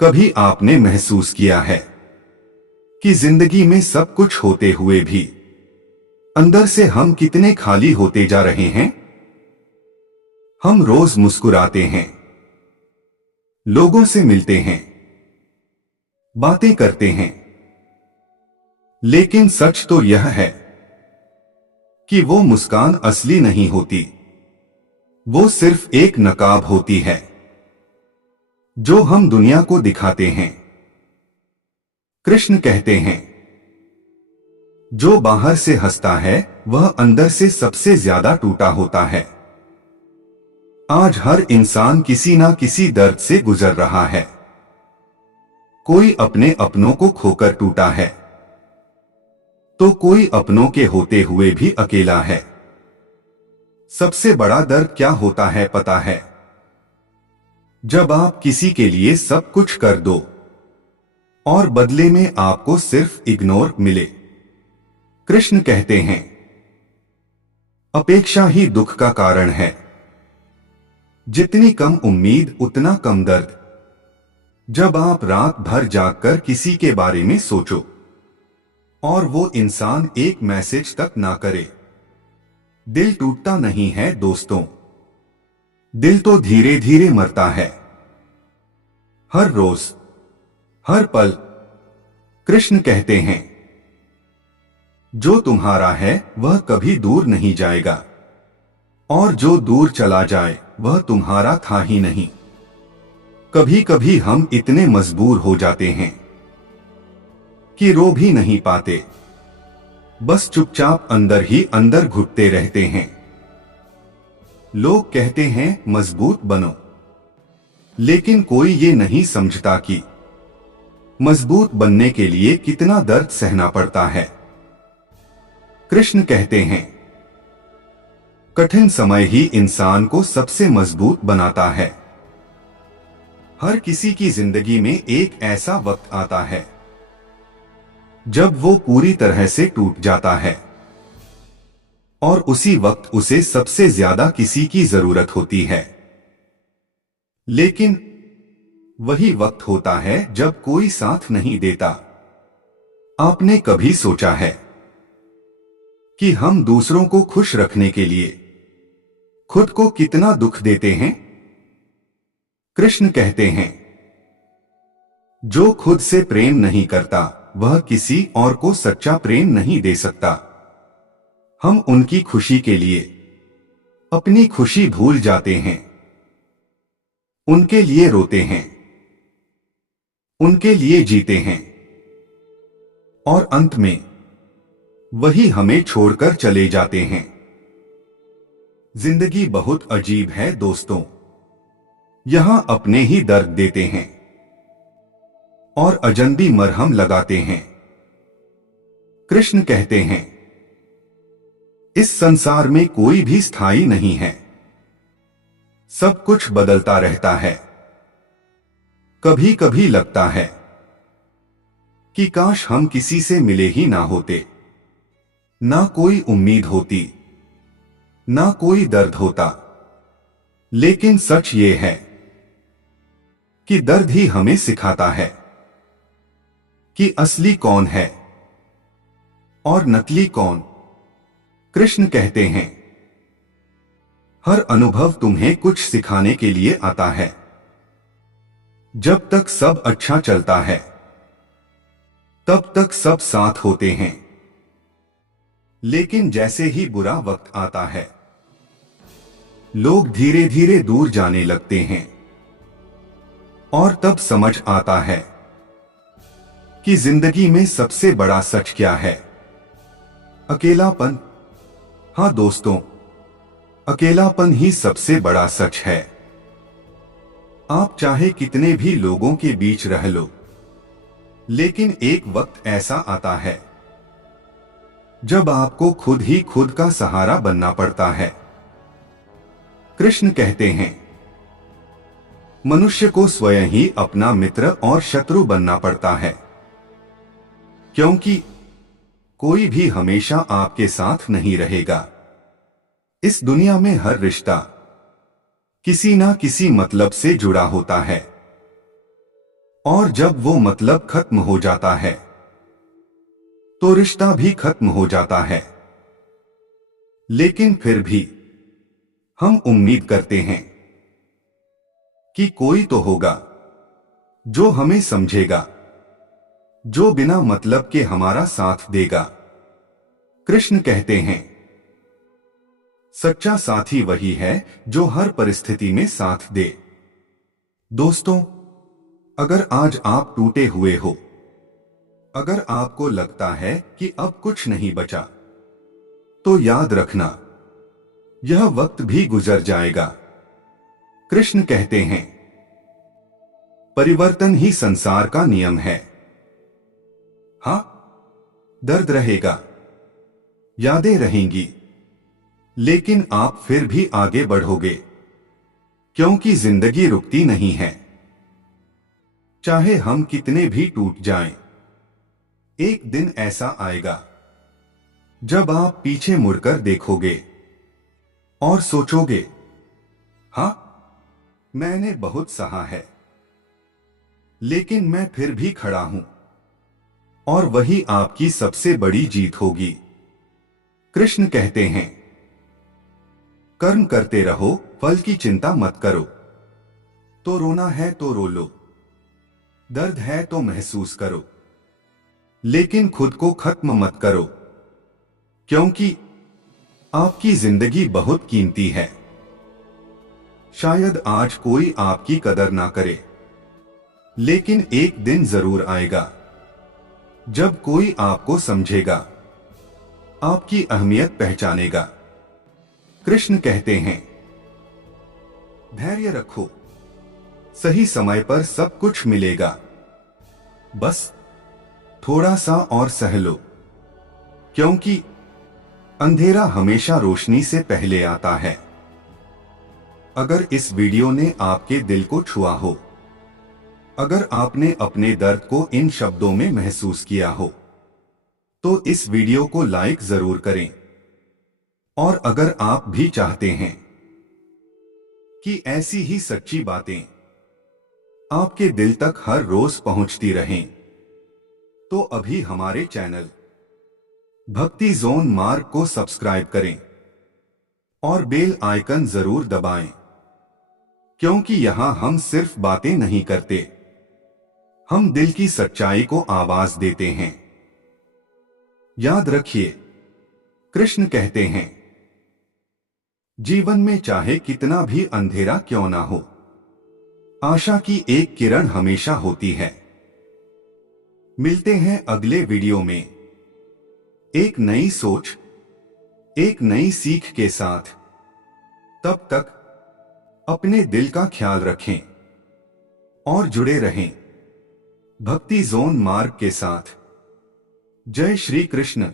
कभी आपने महसूस किया है कि जिंदगी में सब कुछ होते हुए भी अंदर से हम कितने खाली होते जा रहे हैं? हम रोज मुस्कुराते हैं, लोगों से मिलते हैं, बातें करते हैं, लेकिन सच तो यह है कि वो मुस्कान असली नहीं होती। वो सिर्फ एक नकाब होती है जो हम दुनिया को दिखाते हैं। कृष्ण कहते हैं, जो बाहर से हंसता है वह अंदर से सबसे ज्यादा टूटा होता है। आज हर इंसान किसी ना किसी दर्द से गुजर रहा है। कोई अपने अपनों को खोकर टूटा है, तो कोई अपनों के होते हुए भी अकेला है। सबसे बड़ा दर्द क्या होता है पता है? जब आप किसी के लिए सब कुछ कर दो और बदले में आपको सिर्फ इग्नोर मिले। कृष्ण कहते हैं, अपेक्षा ही दुख का कारण है। जितनी कम उम्मीद उतना कम दर्द। जब आप रात भर जागकर किसी के बारे में सोचो और वो इंसान एक मैसेज तक ना करे, दिल टूटता नहीं है दोस्तों, दिल तो धीरे धीरे मरता है। हर रोज, हर पल। कृष्ण कहते हैं, जो तुम्हारा है वह कभी दूर नहीं जाएगा और जो दूर चला जाए वह तुम्हारा था ही नहीं। कभी कभी हम इतने मजबूर हो जाते हैं कि रो भी नहीं पाते, बस चुपचाप अंदर ही अंदर घुटते रहते हैं। लोग कहते हैं मजबूत बनो, लेकिन कोई ये नहीं समझता कि मजबूत बनने के लिए कितना दर्द सहना पड़ता है। कृष्ण कहते हैं, कठिन समय ही इंसान को सबसे मजबूत बनाता है। हर किसी की जिंदगी में एक ऐसा वक्त आता है जब वो पूरी तरह से टूट जाता है और उसी वक्त उसे सबसे ज्यादा किसी की जरूरत होती है। लेकिन वही वक्त होता है जब कोई साथ नहीं देता। आपने कभी सोचा है कि हम दूसरों को खुश रखने के लिए खुद को कितना दुख देते हैं? कृष्ण कहते हैं, जो खुद से प्रेम नहीं करता वह किसी और को सच्चा प्रेम नहीं दे सकता। हम उनकी खुशी के लिए अपनी खुशी भूल जाते हैं, उनके लिए रोते हैं, उनके लिए जीते हैं और अंत में वही हमें छोड़कर चले जाते हैं। जिंदगी बहुत अजीब है दोस्तों। यहां अपने ही दर्द देते हैं और अजनबी मरहम लगाते हैं। कृष्ण कहते हैं, इस संसार में कोई भी स्थायी नहीं है, सब कुछ बदलता रहता है। कभी कभी लगता है कि काश हम किसी से मिले ही ना होते। ना कोई उम्मीद होती, ना कोई दर्द होता। लेकिन सच ये है कि दर्द ही हमें सिखाता है कि असली कौन है और नकली कौन। कृष्ण कहते हैं, हर अनुभव तुम्हें कुछ सिखाने के लिए आता है। जब तक सब अच्छा चलता है तब तक सब साथ होते हैं, लेकिन जैसे ही बुरा वक्त आता है लोग धीरे धीरे दूर जाने लगते हैं और तब समझ आता है कि जिंदगी में सबसे बड़ा सच क्या है। अकेलापन। हाँ दोस्तों, अकेलापन ही सबसे बड़ा सच है। आप चाहे कितने भी लोगों के बीच रह लो, लेकिन एक वक्त ऐसा आता है जब आपको खुद ही खुद का सहारा बनना पड़ता है। कृष्ण कहते हैं, मनुष्य को स्वयं ही अपना मित्र और शत्रु बनना पड़ता है, क्योंकि कोई भी हमेशा आपके साथ नहीं रहेगा। इस दुनिया में हर रिश्ता किसी ना किसी मतलब से जुड़ा होता है और जब वो मतलब खत्म हो जाता है तो रिश्ता भी खत्म हो जाता है। लेकिन फिर भी हम उम्मीद करते हैं कि कोई तो होगा जो हमें समझेगा, जो बिना मतलब के हमारा साथ देगा। कृष्ण कहते हैं, सच्चा साथी वही है जो हर परिस्थिति में साथ दे। दोस्तों, अगर आज आप टूटे हुए हो, अगर आपको लगता है कि अब कुछ नहीं बचा, तो याद रखना, यह वक्त भी गुजर जाएगा। कृष्ण कहते हैं, परिवर्तन ही संसार का नियम है। हाँ, दर्द रहेगा, यादें रहेंगी, लेकिन आप फिर भी आगे बढ़ोगे, क्योंकि जिंदगी रुकती नहीं है। चाहे हम कितने भी टूट जाएं, एक दिन ऐसा आएगा जब आप पीछे मुड़कर देखोगे और सोचोगे, हाँ, मैंने बहुत सहा है, लेकिन मैं फिर भी खड़ा हूं। और वही आपकी सबसे बड़ी जीत होगी। कृष्ण कहते हैं, कर्म करते रहो, फल की चिंता मत करो। तो रोना है तो रो लो, दर्द है तो महसूस करो, लेकिन खुद को खत्म मत करो, क्योंकि आपकी जिंदगी बहुत कीमती है। शायद आज कोई आपकी कदर ना करे, लेकिन एक दिन जरूर आएगा जब कोई आपको समझेगा, आपकी अहमियत पहचानेगा। कृष्ण कहते हैं, धैर्य रखो, सही समय पर सब कुछ मिलेगा। बस थोड़ा सा और सह लो, क्योंकि अंधेरा हमेशा रोशनी से पहले आता है। अगर इस वीडियो ने आपके दिल को छुआ हो, अगर आपने अपने दर्द को इन शब्दों में महसूस किया हो, तो इस वीडियो को लाइक जरूर करें। और अगर आप भी चाहते हैं कि ऐसी ही सच्ची बातें आपके दिल तक हर रोज पहुंचती रहें, तो अभी हमारे चैनल भक्ति जोन मार्ग को सब्सक्राइब करें और बेल आइकन जरूर दबाएं, क्योंकि यहां हम सिर्फ बातें नहीं करते, हम दिल की सच्चाई को आवाज देते हैं। याद रखिए, कृष्ण कहते हैं, जीवन में चाहे कितना भी अंधेरा क्यों ना हो, आशा की एक किरण हमेशा होती है। मिलते हैं अगले वीडियो में एक नई सोच, एक नई सीख के साथ। तब तक अपने दिल का ख्याल रखें और जुड़े रहें भक्ति जोन मार्ग के साथ। जय श्री कृष्ण।